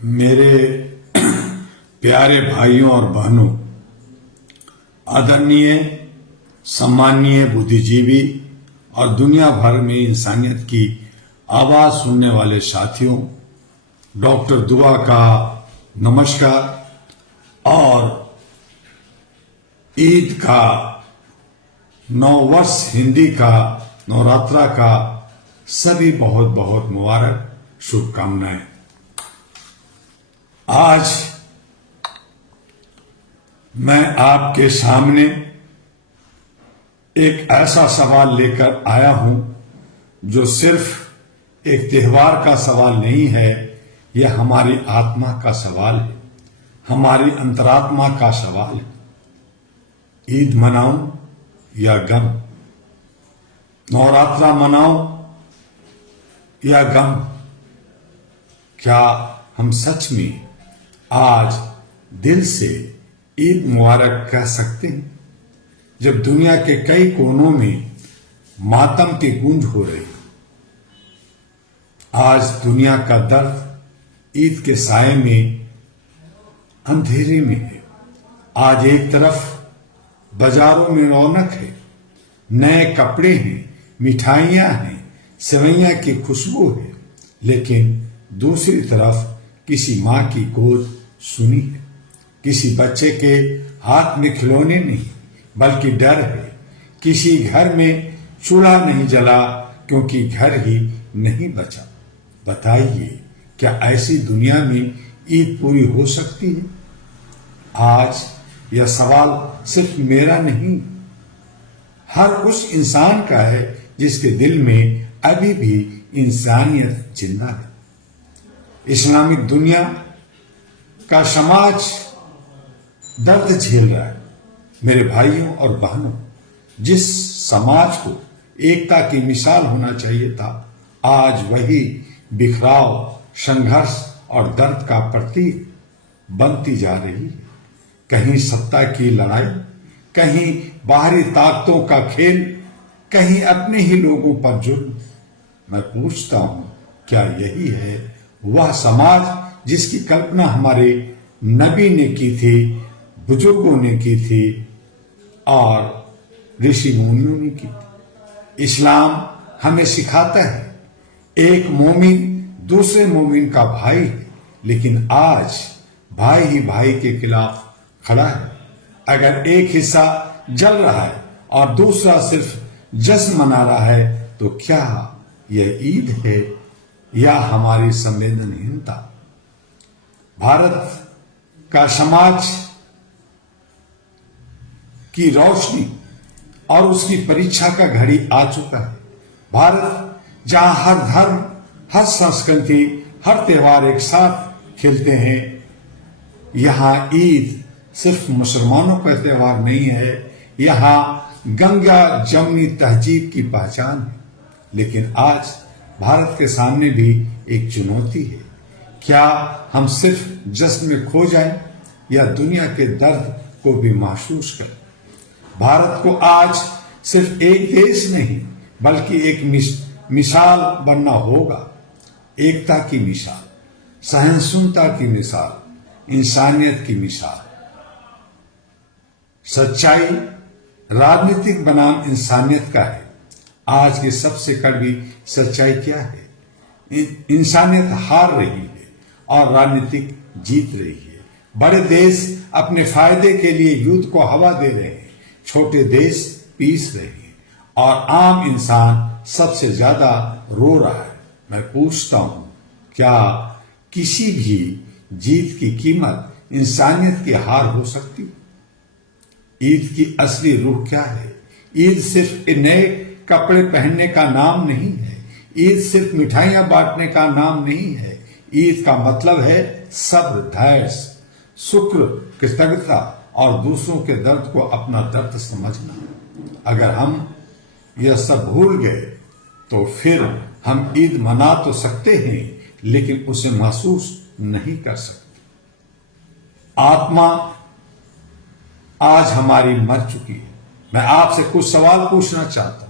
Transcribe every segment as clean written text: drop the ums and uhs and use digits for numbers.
मेरे प्यारे भाइयों और बहनों, आदरणीय सम्मानीय बुद्धिजीवी और दुनिया भर में इंसानियत की आवाज सुनने वाले साथियों, डॉक्टर दुआ का नमस्कार और ईद का, नववर्ष हिंदी का, नवरात्रा का सभी बहुत बहुत मुबारक शुभकामनाएं। आज मैं आपके सामने एक ऐसा सवाल लेकर आया हूं जो सिर्फ एक त्योहार का सवाल नहीं है, यह हमारी आत्मा का सवाल है, हमारी अंतरात्मा का सवाल है। ईद मनाऊं या गम, नवरात्रा मनाऊं या गम? क्या हम सच में आज दिल से ईद मुबारक कह सकते हैं, जब दुनिया के कई कोनों में मातम की गूंज हो रही? आज दुनिया का दर्द ईद के साए में, अंधेरे में है। आज एक तरफ बाजारों में रौनक है, नए कपड़े हैं, मिठाइयां हैं, सेवैयां की खुशबू है, लेकिन दूसरी तरफ किसी मां की गोद सुनी है, किसी बच्चे के हाथ में खिलौने नहीं बल्कि डर है, किसी घर में चूल्हा नहीं जला क्योंकि घर ही नहीं बचा। बताइए, क्या ऐसी दुनिया में ईद पूरी हो सकती है? आज यह सवाल सिर्फ मेरा नहीं, हर उस इंसान का है जिसके दिल में अभी भी इंसानियत जिंदा है। इस्लामिक दुनिया का समाज दर्द झेल रहा है। मेरे भाइयों और बहनों, जिस समाज को एकता की मिसाल होना चाहिए था, आज वही बिखराव, संघर्ष और दर्द का प्रतीक बनती जा रही है। कहीं सत्ता की लड़ाई, कहीं बाहरी ताकतों का खेल, कहीं अपने ही लोगों पर जुर्म। मैं पूछता हूं, क्या यही है वह समाज जिसकी कल्पना हमारे नबी ने की थी, बुजुर्गों ने की थी और ऋषि मुनियों ने की थी? इस्लाम हमें सिखाता है एक मोमिन दूसरे मोमिन का भाई है, लेकिन आज भाई ही भाई के खिलाफ खड़ा है। अगर एक हिस्सा जल रहा है और दूसरा सिर्फ जश्न मना रहा है, तो क्या यह ईद है या हमारी संवेदनहीनता? भारत का समाज की रोशनी और उसकी परीक्षा का घड़ी आ चुका है। भारत जहां हर धर्म, हर संस्कृति, हर त्योहार एक साथ खेलते हैं, यहां ईद सिर्फ मुसलमानों का त्योहार नहीं है, यहां गंगा जमनी तहजीब की पहचान है। लेकिन आज भारत के सामने भी एक चुनौती है। क्या हम सिर्फ जश्न में खो जाएं या दुनिया के दर्द को भी महसूस करें? भारत को आज सिर्फ एक देश नहीं बल्कि एक मिसाल बनना होगा। एकता की मिसाल, सहिष्णुता की मिसाल, इंसानियत की मिसाल। सच्चाई राजनीतिक बनाम इंसानियत का है। आज की सबसे कड़वी सच्चाई क्या है? इंसानियत हार रही है और राजनीतिक जीत रही है। बड़े देश अपने फायदे के लिए युद्ध को हवा दे रहे हैं, छोटे देश पीस रहे हैं और आम इंसान सबसे ज्यादा रो रहा है। मैं पूछता हूं, क्या किसी भी जीत की कीमत इंसानियत की हार हो सकती? ईद की असली रूह क्या है? ईद सिर्फ नए कपड़े पहनने का नाम नहीं है, ईद सिर्फ मिठाइयां बांटने का नाम नहीं है। ईद का मतलब है सब्र, धैर्य, शुक्र, कृतज्ञता और दूसरों के दर्द को अपना दर्द समझना। अगर हम यह सब भूल गए तो फिर हम ईद मना तो सकते हैं, लेकिन उसे महसूस नहीं कर सकते। आत्मा आज हमारी मर चुकी है। मैं आपसे कुछ सवाल पूछना चाहता हूं।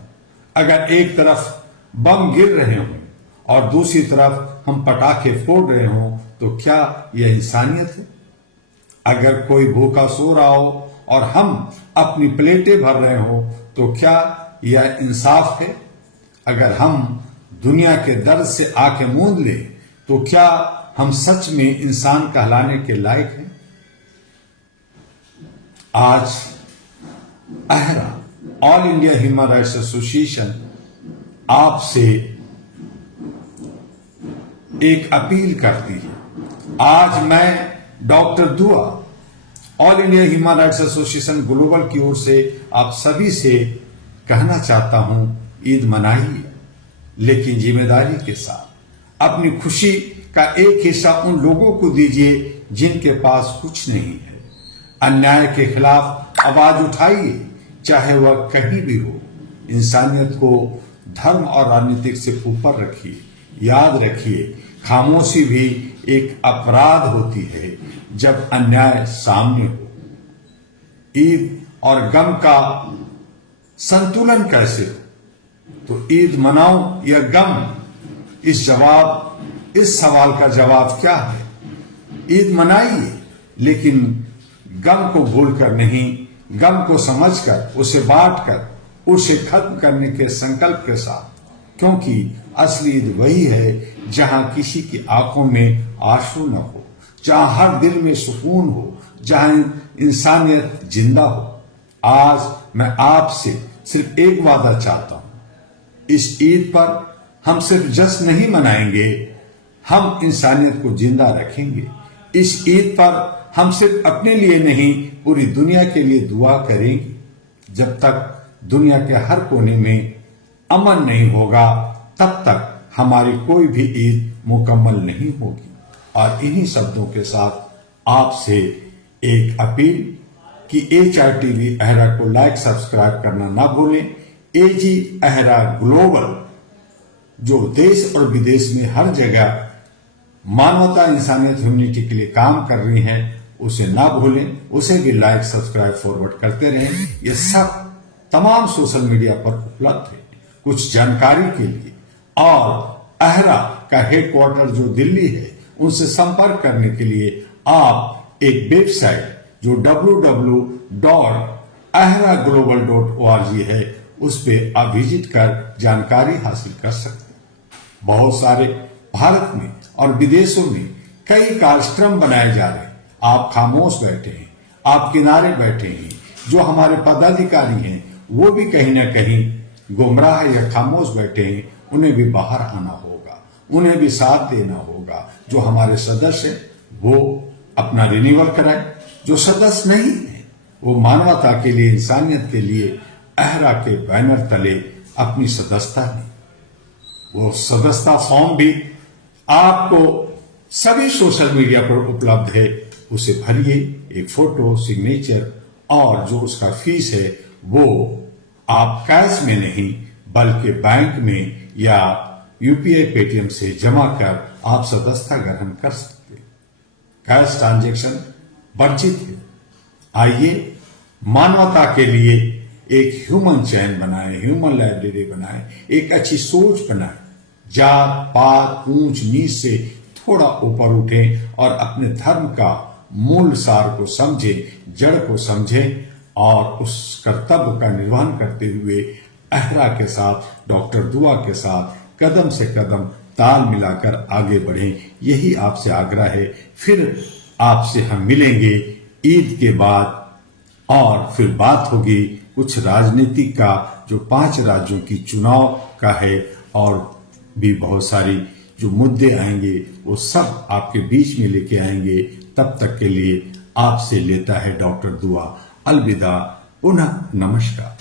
अगर एक तरफ बम गिर रहे हों और दूसरी तरफ हम पटाखे फोड़ रहे हों, तो क्या यह इंसानियत है? अगर कोई भूखा सो रहा हो और हम अपनी प्लेटें भर रहे हो, तो क्या यह इंसाफ है? अगर हम दुनिया के दर्द से आंखें मूंद ले, तो क्या हम सच में इंसान कहलाने के लायक हैं? आज अहरा all India human rights association आपसे एक अपील करती है। आज मैं doctor Dua all India human rights association global की ओर से आप सभी से कहना चाहता हूं, ईद मनाइए, लेकिन जिम्मेदारी के साथ। अपनी खुशी का एक हिस्सा उन लोगों को दीजिए जिनके पास कुछ नहीं है। अन्याय के खिलाफ आवाज उठाइए, चाहे वह कहीं भी हो। इंसानियत को धर्म और राजनीतिक से ऊपर रखिए। याद रखिए, खामोशी भी एक अपराध होती है जब अन्याय सामने हो। ईद और गम का संतुलन कैसे हो? तो ईद मनाओ या गम? इस सवाल का जवाब क्या है? ईद मनाइए, लेकिन गम को भूलकर नहीं, गम को समझकर, उसे बांटकर, उसे खत्म करने के संकल्प के साथ। क्योंकि असली ईद वही है जहां किसी की आंखों में आंसू न हो, जहां हर दिल में सुकून हो, जहां इंसानियत जिंदा हो। आज मैं आपसे सिर्फ एक वादा चाहता हूं, इस ईद पर हम सिर्फ जश्न नहीं मनाएंगे, हम इंसानियत को जिंदा रखेंगे। इस ईद पर हम सिर्फ अपने लिए नहीं, पूरी दुनिया के लिए दुआ करेंगे। जब तक दुनिया के हर कोने में अमन नहीं होगा, तब तक हमारी कोई भी ईद मुकम्मल नहीं होगी। और इन्हीं शब्दों के साथ आपसे एक अपील कि HRTV अहरा को लाइक सब्सक्राइब करना ना भूलें। AG अहरा ग्लोबल जो देश और विदेश में हर जगह मानवता, इंसानियत, ह्यूमैनिटी के लिए काम कर रही हैं, उसे ना भूलें। उसे भी लाइक सब्सक्राइब फॉरवर्ड करते रहें। ये सब तमाम सोशल मीडिया पर उपलब्ध है। कुछ जानकारी के लिए और अहरा का हेडक्वार्टर जो दिल्ली है, उनसे संपर्क करने के लिए आप एक वेबसाइट जो www.ahraglobal.org है, उस पे आप विजिट कर जानकारी हासिल कर सकते हैं। बहुत सारे भारत में और विदेशों में कई कार्यक्रम बनाए जा रहे हैं। आप खामोश बैठे हैं, आप किनारे बैठे हैं। जो हमारे पदाधिकारी हैं, वो भी कहीं ना कहीं गुमराह या खामोश बैठे हैं। उन्हें भी बाहर आना होगा, उन्हें भी साथ देना होगा। जो हमारे सदस्य हैं, वो अपना रिन्यूअल कराएं। जो सदस्य नहीं है, वो मानवता के लिए, इंसानियत के लिए अहरा के बैनर तले अपनी सदस्यता लें। वो सदस्यता फॉर्म भी आपको सभी सोशल मीडिया पर उपलब्ध है। उसे भरिए, एक फोटो, सिग्नेचर, और जो उसका फीस है वो आप कैश में नहीं बल्कि बैंक में या UPI पेटीएम से जमा कर आप सदस्यता ग्रहण कर सकते हैं। कैश ट्रांजैक्शन वर्जित है। आइए मानवता के लिए एक ह्यूमन चैन बनाए, ह्यूमन लाइब्रेरी बनाए, एक अच्छी सोच बनाए। जात पात ऊंच नीच से थोड़ा ऊपर उठें और अपने धर्म का मूल सार को समझें, जड़ को समझें और उस कर्तव्य का निर्वहन करते हुए अहरा के साथ, डॉक्टर दुआ के साथ कदम से कदम ताल मिलाकर आगे बढ़ें। यही आपसे आग्रह है। फिर आपसे हम मिलेंगे ईद के बाद और फिर बात होगी कुछ राजनीति का, जो 5 राज्यों की चुनाव का है, और भी बहुत सारी जो मुद्दे आएंगे वो सब आपके बीच में लेके आएंगे। तब तक के लिए आपसे लेता है डॉक्टर दुआ अलविदा, पुनः नमस्कार।